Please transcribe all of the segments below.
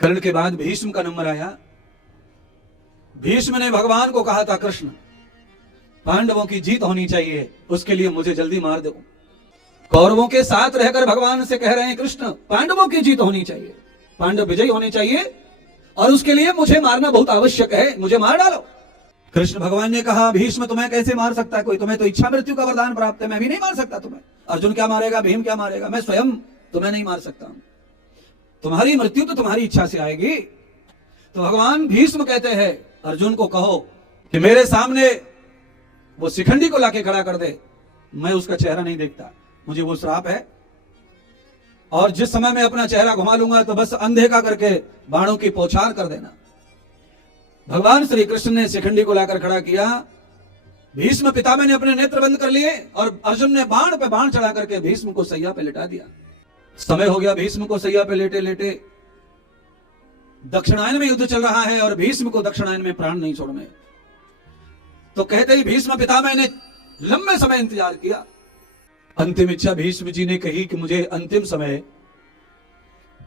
कर्ण के बाद भीष्म का नंबर आया। भीष्म ने भगवान को कहा था, कृष्ण पांडवों की जीत होनी चाहिए, उसके लिए मुझे जल्दी मार दो। कौरवों के साथ रहकर भगवान से कह रहे हैं, कृष्ण पांडवों की जीत होनी चाहिए, पांडव विजयी होने चाहिए, और उसके लिए मुझे मारना बहुत आवश्यक है, मुझे मार डालो। कृष्ण भगवान ने कहा, भीष्म तुम्हें कैसे मार सकता है कोई, तुम्हें तो इच्छा मृत्यु का वरदान प्राप्त है, मैं भी नहीं मार सकता तुम्हें। अर्जुन क्या मारेगा, भीम क्या मारेगा, मैं स्वयं तुम्हें नहीं मार सकता। तुम्हारी मृत्यु तो तुम्हारी इच्छा से आएगी। तो भगवान भीष्म कहते हैं, अर्जुन को कहो कि मेरे सामने वो शिखंडी को लाके खड़ा कर दे, मैं उसका चेहरा नहीं देखता, मुझे वो श्राप है, और जिस समय मैं अपना चेहरा घुमा लूंगा तो बस अनदेखा करके बाणों की पौछार कर देना। भगवान श्री कृष्ण ने शिखंडी को लाकर खड़ा किया। भीष्म पितामह ने अपने नेत्र बंद कर लिए और अर्जुन ने बाण पे बाण चढ़ा करके भीष्म को सैया पे लिटा दिया। समय हो गया भीष्म को सैया पे लेटे लेटे। दक्षिणायन में युद्ध चल रहा है और भीष्म को दक्षिणायन में प्राण नहीं छोड़ने। तो कहते ही भीष्म पितामह ने लंबे समय इंतजार किया। अंतिम इच्छा भीष्म जी ने कही कि मुझे अंतिम समय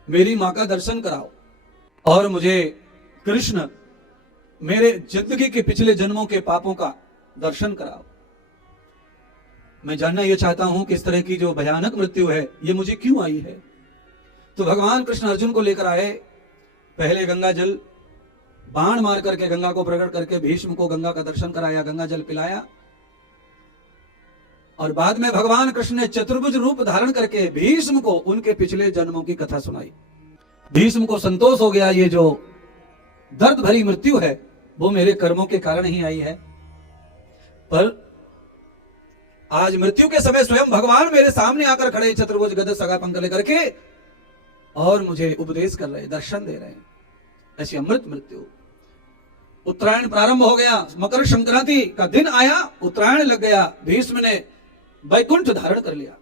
मेरी मां का दर्शन कराओ और मुझे कृष्ण मेरे जिंदगी के पिछले जन्मों के पापों का दर्शन कराओ। मैं जानना यह चाहता हूं कि इस तरह की जो भयानक मृत्यु है ये मुझे क्यों आई है। तो भगवान कृष्ण अर्जुन को लेकर आए। पहले गंगा जल बाण मार करके गंगा को प्रकट करके भीष्म को गंगा का दर्शन कराया, गंगा जल पिलाया, और बाद में भगवान कृष्ण ने चतुर्भुज रूप धारण करके भीष्म को उनके पिछले जन्मों की कथा सुनाई। भीष्म को संतोष हो गया, ये जो दर्द भरी मृत्यु है वो मेरे कर्मों के कारण ही आई है, पर आज मृत्यु के समय स्वयं भगवान मेरे सामने आकर खड़े चतुर्भुज गदा सगा पंख लेकर के और मुझे उपदेश कर रहे, दर्शन दे रहे हैं। ऐसी अमृत मृत्यु। उत्तरायण प्रारंभ हो गया, मकर संक्रांति का दिन आया, उत्तरायण लग गया, भीष्म ने वैकुंठ धारण कर लिया।